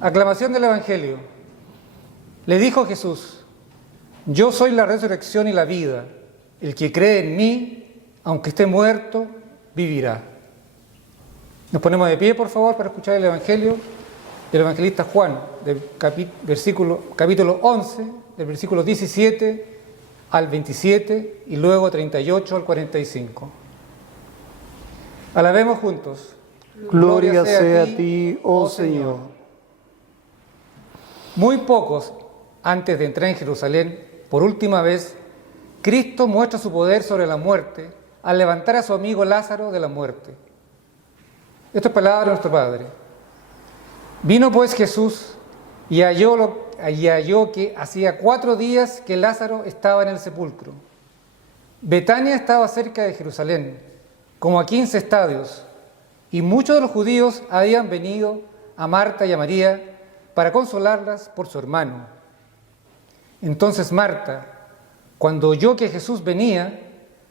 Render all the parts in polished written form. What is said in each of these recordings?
Aclamación del Evangelio. Le dijo Jesús: yo soy la resurrección y la vida. El que cree en mí, aunque esté muerto, vivirá. Nos ponemos de pie, por favor, para escuchar el Evangelio del evangelista Juan, del capítulo 11, del versículo 17 al 27 y luego 38 al 45. Alabemos juntos. Gloria sea a ti, oh Señor. Muy pocos antes de entrar en Jerusalén, por última vez, Cristo muestra su poder sobre la muerte al levantar a su amigo Lázaro de la muerte. Esto es palabra de nuestro Padre. Vino pues Jesús y halló que hacía 4 días que Lázaro estaba en el sepulcro. Betania estaba cerca de Jerusalén, como a 15 estadios, y muchos de los judíos habían venido a Marta y a María para consolarlas por su hermano. Entonces Marta, cuando oyó que Jesús venía,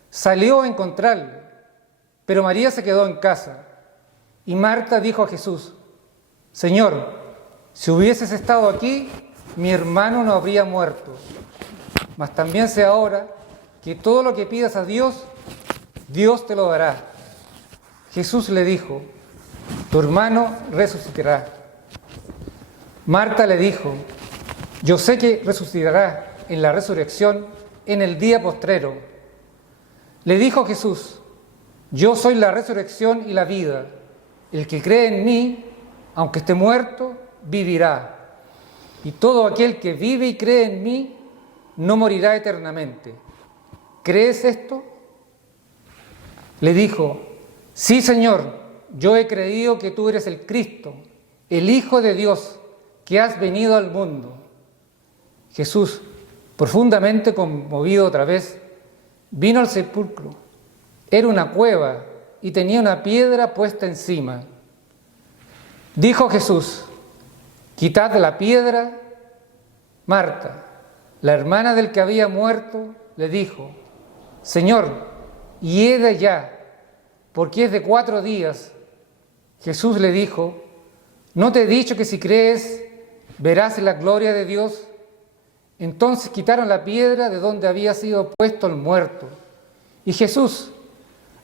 salió a encontrarle, pero María se quedó en casa. Y Marta dijo a Jesús: Señor, si hubieses estado aquí, mi hermano no habría muerto. Mas también sé ahora que todo lo que pidas a Dios, Dios te lo dará. Jesús le dijo: tu hermano resucitará. Marta le dijo: yo sé que resucitará en la resurrección en el día postrero. Le dijo Jesús: yo soy la resurrección y la vida. El que cree en mí, aunque esté muerto, vivirá. Y todo aquel que vive y cree en mí, no morirá eternamente. ¿Crees esto? Le dijo: sí, Señor, yo he creído que tú eres el Cristo, el Hijo de Dios, que has venido al mundo. Jesús, profundamente conmovido otra vez, vino al sepulcro. Era una cueva y tenía una piedra puesta encima. Dijo Jesús: quitad la piedra. Marta, la hermana del que había muerto, le dijo: Señor, hiede ya, porque es de 4 días. Jesús le dijo: ¿no te he dicho que si crees, verás la gloria de Dios? Entonces quitaron la piedra de donde había sido puesto el muerto. Y Jesús,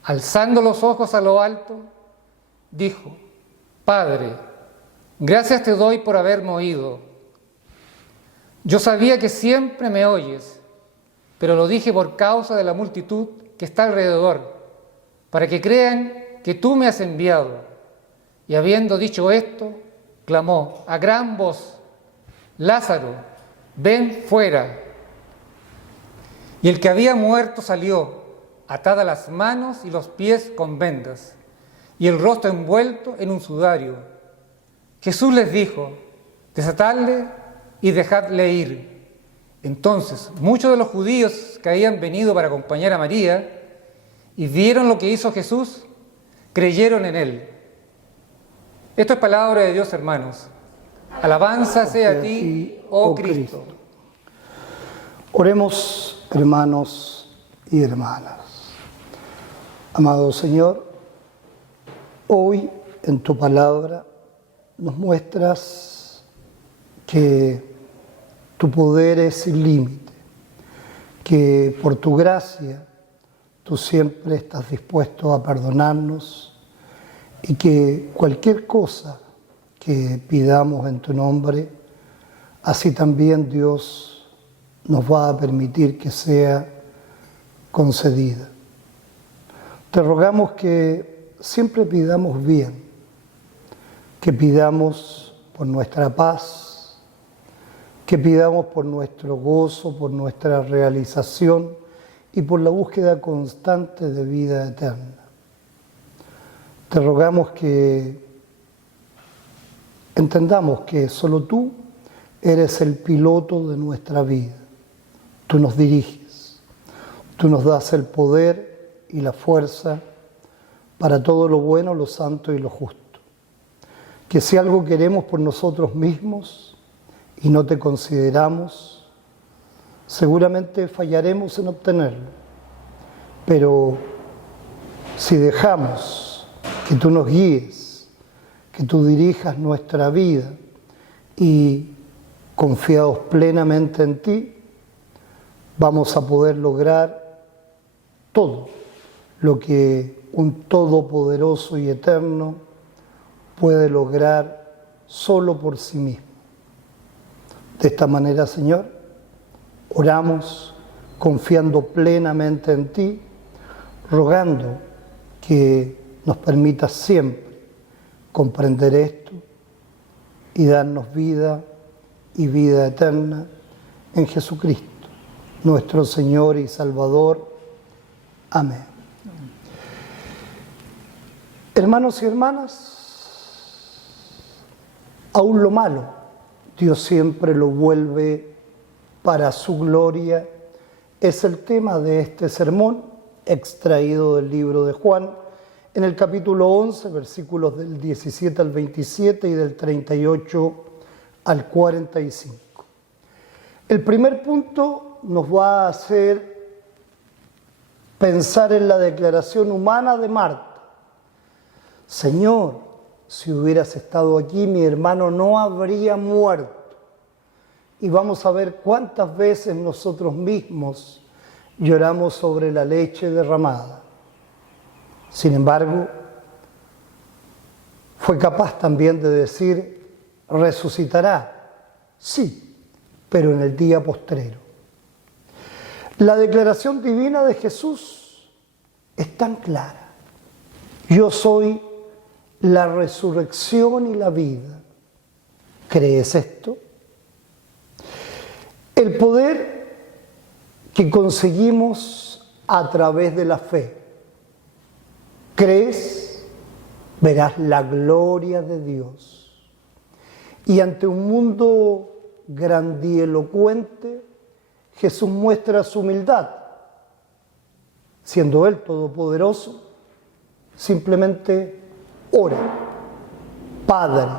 alzando los ojos a lo alto, dijo: Padre, gracias te doy por haberme oído. Yo sabía que siempre me oyes, pero lo dije por causa de la multitud que está alrededor, para que crean que tú me has enviado. Y habiendo dicho esto, clamó a gran voz: Lázaro, ven fuera. Y el que había muerto salió, atadas las manos y los pies con vendas, y el rostro envuelto en un sudario. Jesús les dijo: desatadle y dejadle ir. Entonces muchos de los judíos que habían venido para acompañar a María y vieron lo que hizo Jesús, creyeron en él. Esto es palabra de Dios, hermanos. Alabanza sea a ti, oh Cristo. Oremos, hermanos y hermanas. Amado Señor, hoy en tu palabra nos muestras que tu poder es sin límite, que por tu gracia tú siempre estás dispuesto a perdonarnos y que cualquier cosa que pidamos en tu nombre, así también Dios nos va a permitir que sea concedida. Te rogamos que siempre pidamos bien, que pidamos por nuestra paz, que pidamos por nuestro gozo, por nuestra realización y por la búsqueda constante de vida eterna. Te rogamos que entendamos que solo tú eres el piloto de nuestra vida. Tú nos diriges, tú nos das el poder y la fuerza para todo lo bueno, lo santo y lo justo. Que si algo queremos por nosotros mismos y no te consideramos, seguramente fallaremos en obtenerlo. Pero si dejamos que tú nos guíes, que tú dirijas nuestra vida y confiados plenamente en ti, vamos a poder lograr todo lo que un todopoderoso y eterno puede lograr solo por sí mismo. De esta manera, Señor, oramos confiando plenamente en ti, rogando que nos permitas siempre comprender esto y darnos vida y vida eterna en Jesucristo, nuestro Señor y Salvador. Amén. Hermanos y hermanas, aún lo malo, Dios siempre lo vuelve para su gloria. Es el tema de este sermón, extraído del libro de Juan, en el capítulo 11, versículos del 17 al 27 y del 38 al 45. El primer punto nos va a hacer pensar en la declaración humana de Marta. Señor, si hubieras estado aquí, mi hermano no habría muerto. Y vamos a ver cuántas veces nosotros mismos lloramos sobre la leche derramada. Sin embargo, fue capaz también de decir, resucitará, sí, pero en el día postrero. La declaración divina de Jesús es tan clara. Yo soy la resurrección y la vida. ¿Crees esto? El poder que conseguimos a través de la fe. ¿Crees? Verás la gloria de Dios. Y ante un mundo grandielocuente, Jesús muestra su humildad. Siendo Él todopoderoso, simplemente ora. Padre,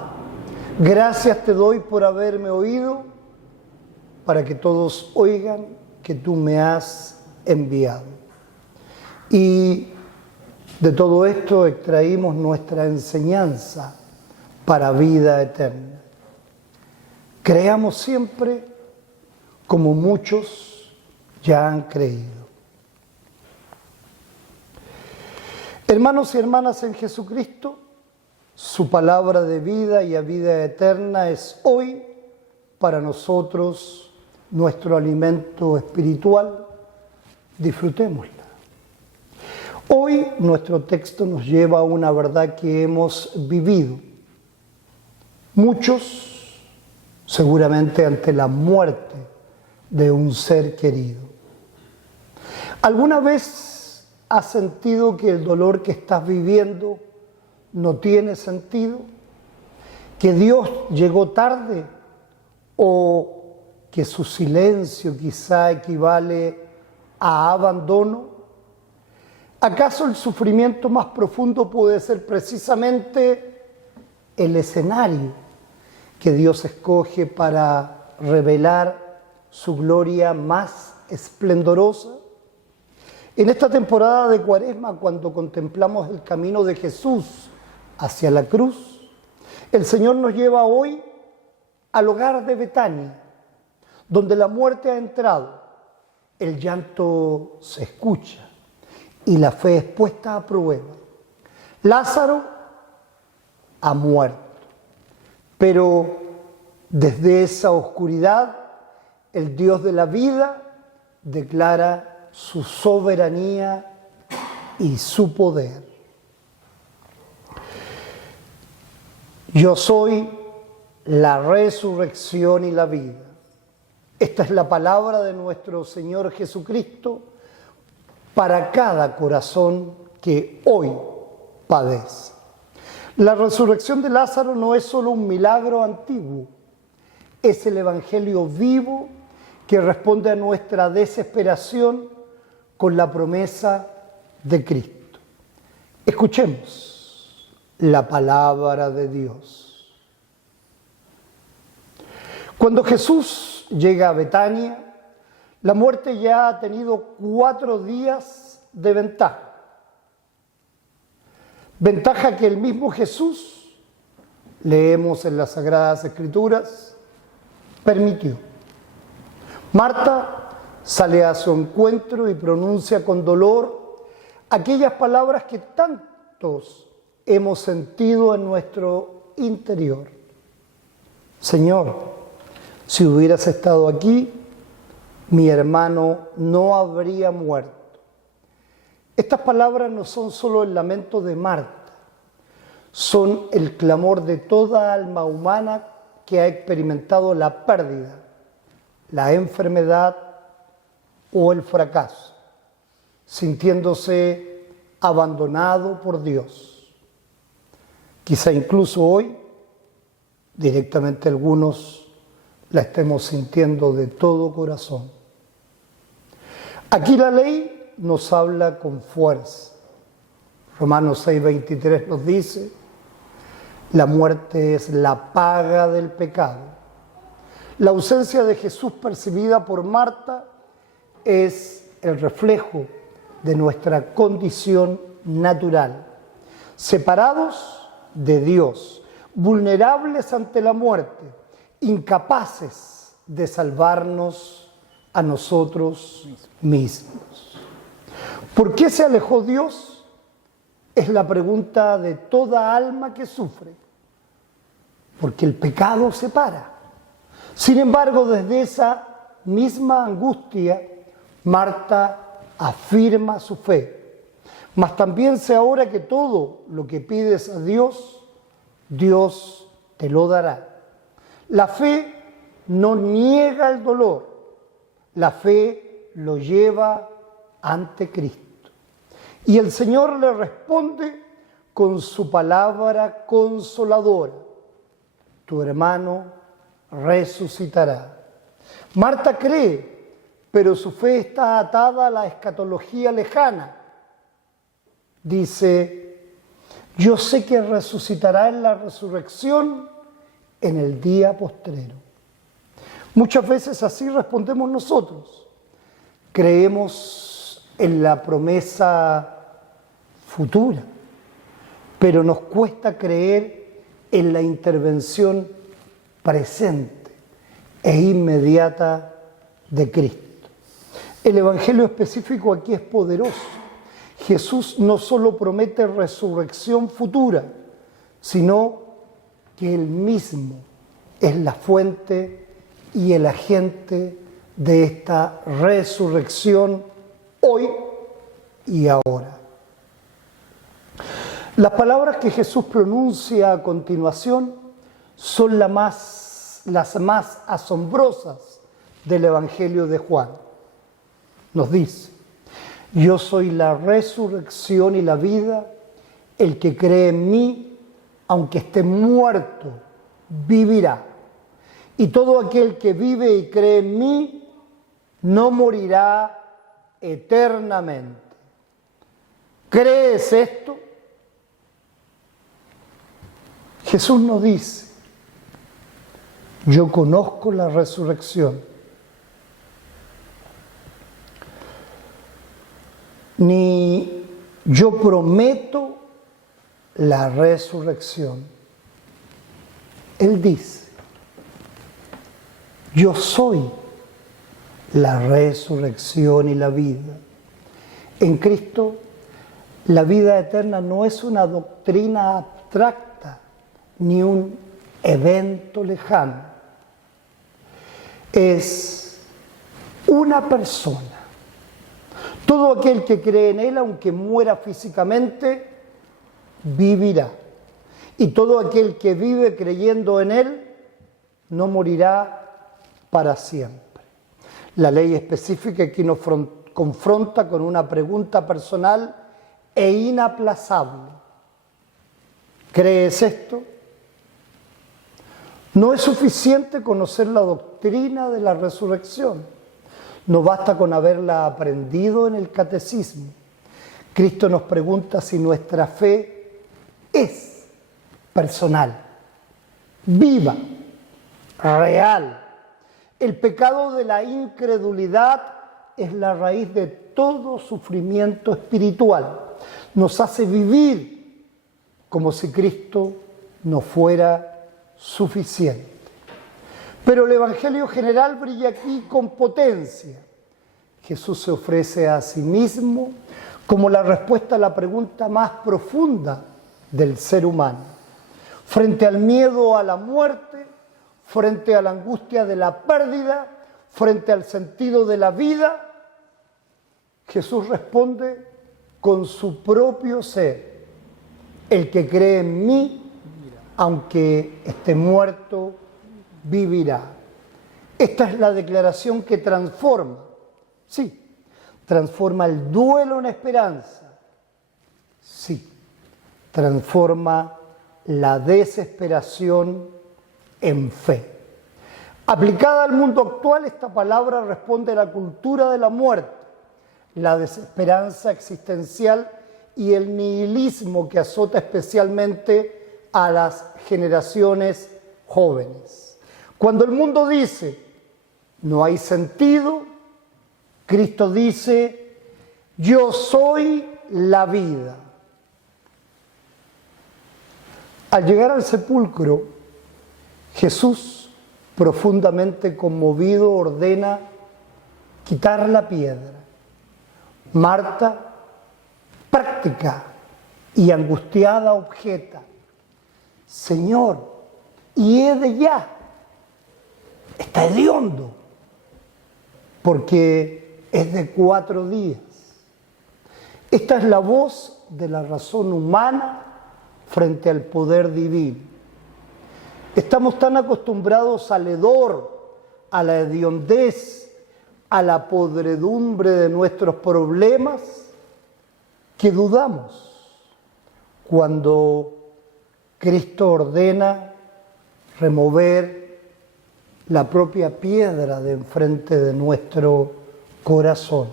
gracias te doy por haberme oído, para que todos oigan que tú me has enviado. Y de todo esto extraímos nuestra enseñanza para vida eterna. Creamos siempre como muchos ya han creído. Hermanos y hermanas en Jesucristo, su palabra de vida y a vida eterna es hoy para nosotros nuestro alimento espiritual. Disfrutémosla. Hoy nuestro texto nos lleva a una verdad que hemos vivido. Muchos, seguramente ante la muerte de un ser querido. ¿Alguna vez has sentido que el dolor que estás viviendo no tiene sentido? ¿Que Dios llegó tarde? ¿O que su silencio quizá equivale a abandono? ¿Acaso el sufrimiento más profundo puede ser precisamente el escenario que Dios escoge para revelar su gloria más esplendorosa? En esta temporada de Cuaresma, cuando contemplamos el camino de Jesús hacia la cruz, el Señor nos lleva hoy al hogar de Betania, donde la muerte ha entrado, el llanto se escucha y la fe es puesta a prueba. Lázaro ha muerto, pero desde esa oscuridad, el Dios de la vida declara su soberanía y su poder. Yo soy la resurrección y la vida. Esta es la palabra de nuestro Señor Jesucristo para cada corazón que hoy padece. La resurrección de Lázaro no es solo un milagro antiguo, es el evangelio vivo que responde a nuestra desesperación con la promesa de Cristo. Escuchemos la palabra de Dios. Cuando Jesús llega a Betania, la muerte ya ha tenido 4 días de ventaja. Ventaja que el mismo Jesús leemos en las Sagradas Escrituras, permitió. Marta sale a su encuentro y pronuncia con dolor aquellas palabras que tantos hemos sentido en nuestro interior. Señor, si hubieras estado aquí, mi hermano no habría muerto. Estas palabras no son solo el lamento de Marta, son el clamor de toda alma humana que ha experimentado la pérdida, la enfermedad o el fracaso, sintiéndose abandonado por Dios. Quizá incluso hoy, directamente algunos la estemos sintiendo de todo corazón. Aquí la ley nos habla con fuerza. Romanos 6:23 nos dice: la muerte es la paga del pecado. La ausencia de Jesús percibida por Marta es el reflejo de nuestra condición natural, separados de Dios, vulnerables ante la muerte, incapaces de salvarnos a nosotros mismos. ¿Por qué se alejó Dios? Es la pregunta de toda alma que sufre. Porque el pecado separa. Sin embargo, desde esa misma angustia, Marta afirma su fe. Mas también sé ahora que todo lo que pides a Dios, Dios te lo dará. La fe no niega el dolor. La fe lo lleva ante Cristo. Y el Señor le responde con su palabra consoladora: tu hermano resucitará. Marta cree, pero su fe está atada a la escatología lejana. Dice: yo sé que resucitará en la resurrección en el día postrero. Muchas veces así respondemos nosotros. Creemos en la promesa futura, pero nos cuesta creer en la intervención presente e inmediata de Cristo. El Evangelio específico aquí es poderoso. Jesús no solo promete resurrección futura, sino que Él mismo es la fuente y el agente de esta resurrección hoy y ahora. Las palabras que Jesús pronuncia a continuación son las más asombrosas del Evangelio de Juan. Nos dice: yo soy la resurrección y la vida, el que cree en mí, aunque esté muerto, vivirá. Y todo aquel que vive y cree en mí, no morirá eternamente. ¿Crees esto? Jesús nos dice: yo conozco la resurrección. Ni yo prometo la resurrección. Él dice: yo soy la resurrección y la vida. En Cristo, la vida eterna no es una doctrina abstracta ni un evento lejano. Es una persona. Todo aquel que cree en Él, aunque muera físicamente, vivirá. Y todo aquel que vive creyendo en Él, no morirá para siempre. La ley específica aquí nos confronta con una pregunta personal e inaplazable. ¿Crees esto? No es suficiente conocer la doctrina de la resurrección. No basta con haberla aprendido en el catecismo. Cristo nos pregunta si nuestra fe es personal, viva, real. El pecado de la incredulidad es la raíz de todo sufrimiento espiritual. Nos hace vivir como si Cristo no fuera suficiente. Pero el Evangelio general brilla aquí con potencia. Jesús se ofrece a sí mismo como la respuesta a la pregunta más profunda del ser humano. Frente al miedo a la muerte, frente a la angustia de la pérdida, frente al sentido de la vida, Jesús responde con su propio ser. El que cree en mí, aunque esté muerto, vivirá. Esta es la declaración que transforma, sí, transforma el duelo en esperanza, sí, transforma la desesperación en fe. Aplicada al mundo actual, esta palabra responde a la cultura de la muerte, la desesperanza existencial y el nihilismo que azota especialmente a las generaciones jóvenes. Cuando el mundo dice, no hay sentido, Cristo dice, yo soy la vida. Al llegar al sepulcro, Jesús, profundamente conmovido, ordena quitar la piedra. Marta, práctica y angustiada, objeta, Señor, y he de ya, está hediondo, porque es de 4 días. Esta es la voz de la razón humana frente al poder divino. Estamos tan acostumbrados al hedor, a la hediondez, a la podredumbre de nuestros problemas, que dudamos cuando Cristo ordena remover la propia piedra de enfrente de nuestro corazón.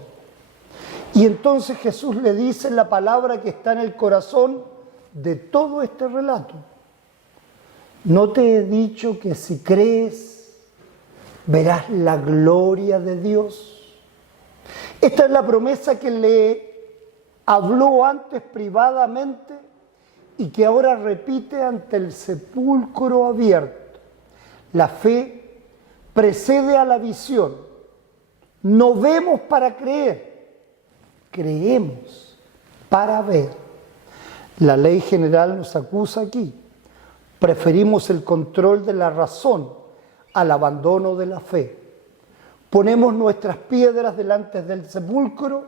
Y entonces Jesús le dice la palabra que está en el corazón de todo este relato. ¿No te he dicho que si crees, verás la gloria de Dios? Esta es la promesa que le habló antes privadamente y que ahora repite ante el sepulcro abierto. La fe precede a la visión. No vemos para creer, creemos para ver. La ley general nos acusa aquí. Preferimos el control de la razón al abandono de la fe. Ponemos nuestras piedras delante del sepulcro,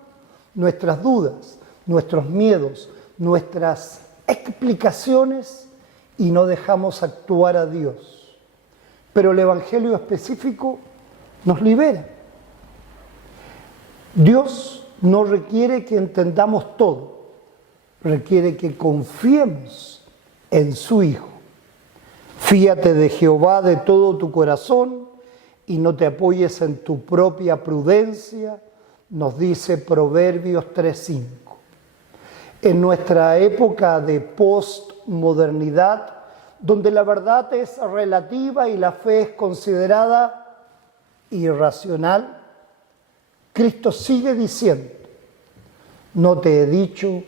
nuestras dudas, nuestros miedos, nuestras explicaciones y no dejamos actuar a Dios. Pero el Evangelio específico nos libera. Dios no requiere que entendamos todo, requiere que confiemos en su Hijo. Fíate de Jehová de todo tu corazón y no te apoyes en tu propia prudencia, nos dice Proverbios 3:5. En nuestra época de postmodernidad, donde la verdad es relativa y la fe es considerada irracional, Cristo sigue diciendo, no te he dicho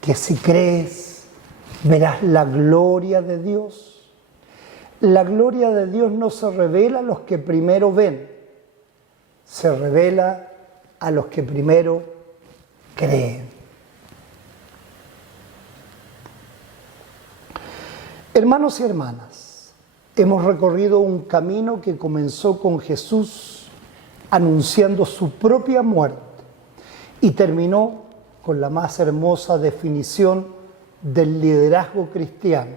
que si crees verás la gloria de Dios. La gloria de Dios no se revela a los que primero ven, se revela a los que primero creen. Hermanos y hermanas, hemos recorrido un camino que comenzó con Jesús anunciando su propia muerte y terminó con la más hermosa definición del liderazgo cristiano: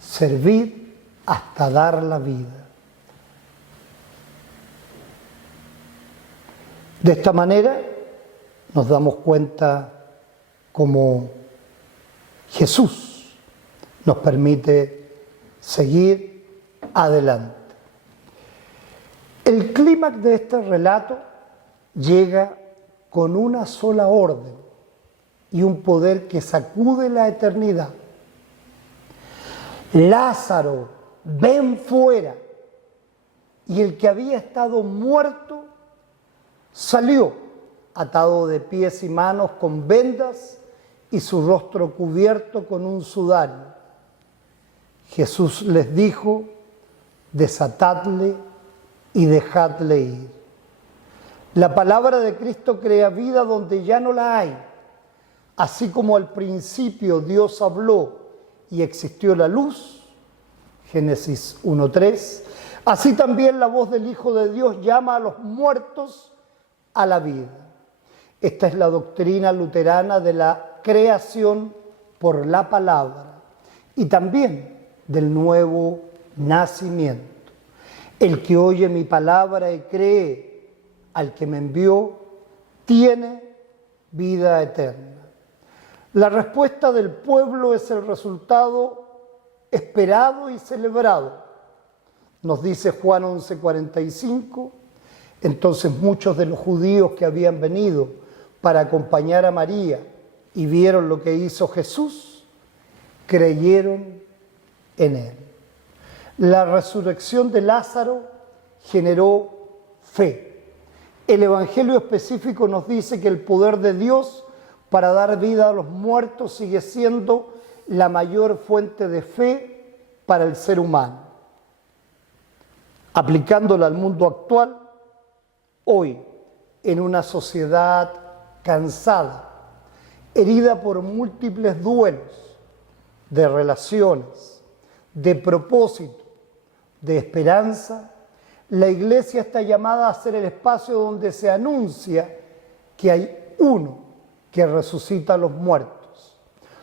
servir hasta dar la vida. De esta manera nos damos cuenta cómo Jesús nos permite seguir adelante. El clímax de este relato llega con una sola orden y un poder que sacude la eternidad. Lázaro, ven fuera. Y el que había estado muerto salió, atado de pies y manos con vendas y su rostro cubierto con un sudario. Jesús les dijo: desatadle y dejadle ir. La palabra de Cristo crea vida donde ya no la hay. Así como al principio Dios habló y existió la luz, Génesis 1:3, así también la voz del Hijo de Dios llama a los muertos a la vida. Esta es la doctrina luterana de la creación por la palabra y también del nuevo nacimiento. El que oye mi palabra y cree al que me envió, tiene vida eterna. La respuesta del pueblo es el resultado esperado y celebrado. Nos dice Juan 11:45, entonces muchos de los judíos que habían venido para acompañar a María y vieron lo que hizo Jesús, creyeron en él. La resurrección de Lázaro generó fe. El Evangelio específico nos dice que el poder de Dios para dar vida a los muertos sigue siendo la mayor fuente de fe para el ser humano. Aplicándola al mundo actual, hoy, en una sociedad cansada, herida por múltiples duelos de relaciones, de propósito, de esperanza, la Iglesia está llamada a ser el espacio donde se anuncia que hay uno que resucita a los muertos.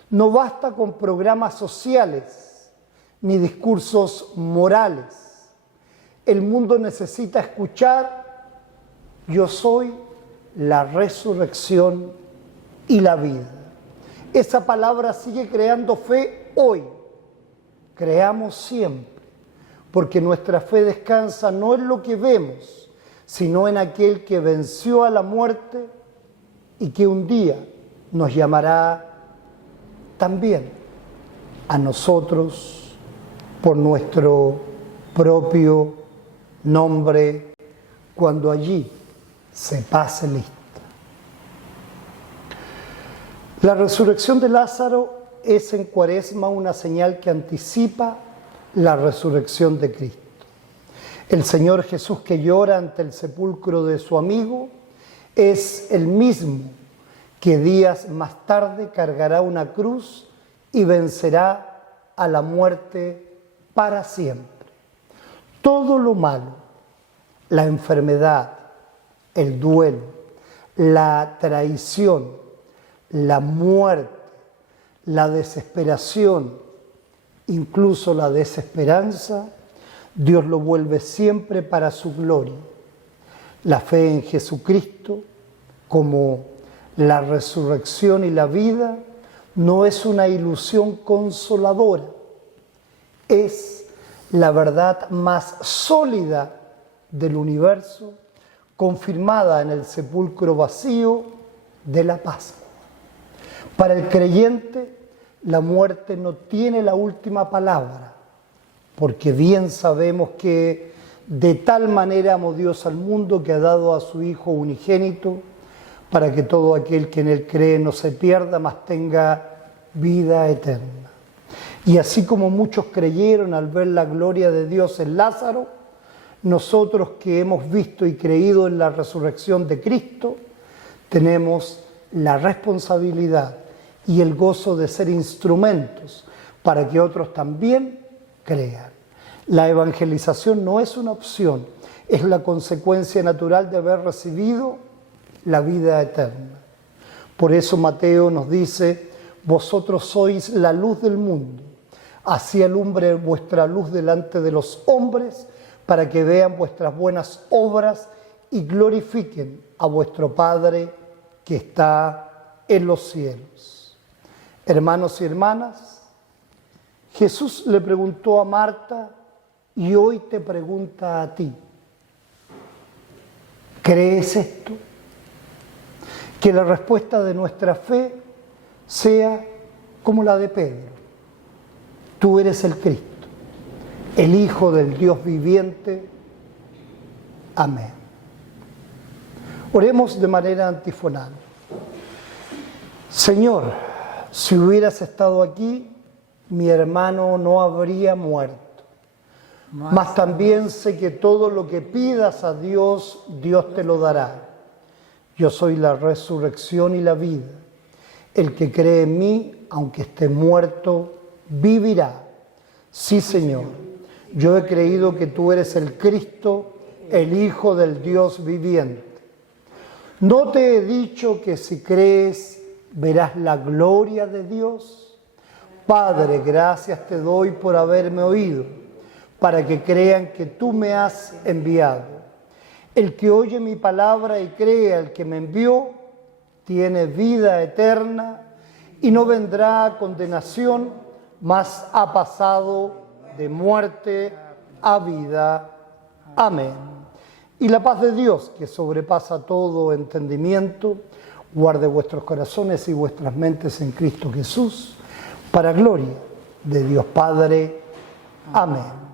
No basta con programas sociales ni discursos morales. El mundo necesita escuchar: yo soy la resurrección y la vida. Esa palabra sigue creando fe hoy. Creamos siempre, porque nuestra fe descansa no en lo que vemos, sino en aquel que venció a la muerte y que un día nos llamará también a nosotros por nuestro propio nombre cuando allí se pase lista. La resurrección de Lázaro es en Cuaresma una señal que anticipa la resurrección de Cristo. El Señor Jesús que llora ante el sepulcro de su amigo es el mismo que días más tarde cargará una cruz y vencerá a la muerte para siempre. Todo lo malo, la enfermedad, el duelo, la traición, la muerte, la desesperación, incluso la desesperanza, Dios lo vuelve siempre para su gloria. La fe en Jesucristo como la resurrección y la vida no es una ilusión consoladora, es la verdad más sólida del universo, confirmada en el sepulcro vacío de la Pascua. Para el creyente, la muerte no tiene la última palabra, porque bien sabemos que de tal manera amó Dios al mundo que ha dado a su Hijo unigénito, para que todo aquel que en él cree no se pierda, mas tenga vida eterna. Y así como muchos creyeron al ver la gloria de Dios en Lázaro, nosotros que hemos visto y creído en la resurrección de Cristo, tenemos la responsabilidad y el gozo de ser instrumentos para que otros también crean. La evangelización no es una opción, es la consecuencia natural de haber recibido la vida eterna. Por eso Mateo nos dice: vosotros sois la luz del mundo, así alumbre vuestra luz delante de los hombres, para que vean vuestras buenas obras y glorifiquen a vuestro Padre que está en los cielos. Hermanos y hermanas, Jesús le preguntó a Marta y hoy te pregunta a ti: ¿crees esto? Que la respuesta de nuestra fe sea como la de Pedro: tú eres el Cristo, el Hijo del Dios viviente. Amén. Oremos de manera antifonal. Señor, si hubieras estado aquí, mi hermano no habría muerto. Mas también sé que todo lo que pidas a Dios, Dios te lo dará. Yo soy la resurrección y la vida. El que cree en mí, aunque esté muerto, vivirá. Sí, Señor, yo he creído que tú eres el Cristo, el Hijo del Dios viviente. ¿No te he dicho que si crees, verás la gloria de Dios? Padre, gracias te doy por haberme oído, para que crean que tú me has enviado. El que oye mi palabra y cree al que me envió, tiene vida eterna y no vendrá a condenación, mas ha pasado de muerte a vida. Amén. Y la paz de Dios, que sobrepasa todo entendimiento, guarde vuestros corazones y vuestras mentes en Cristo Jesús, para gloria de Dios Padre. Amén.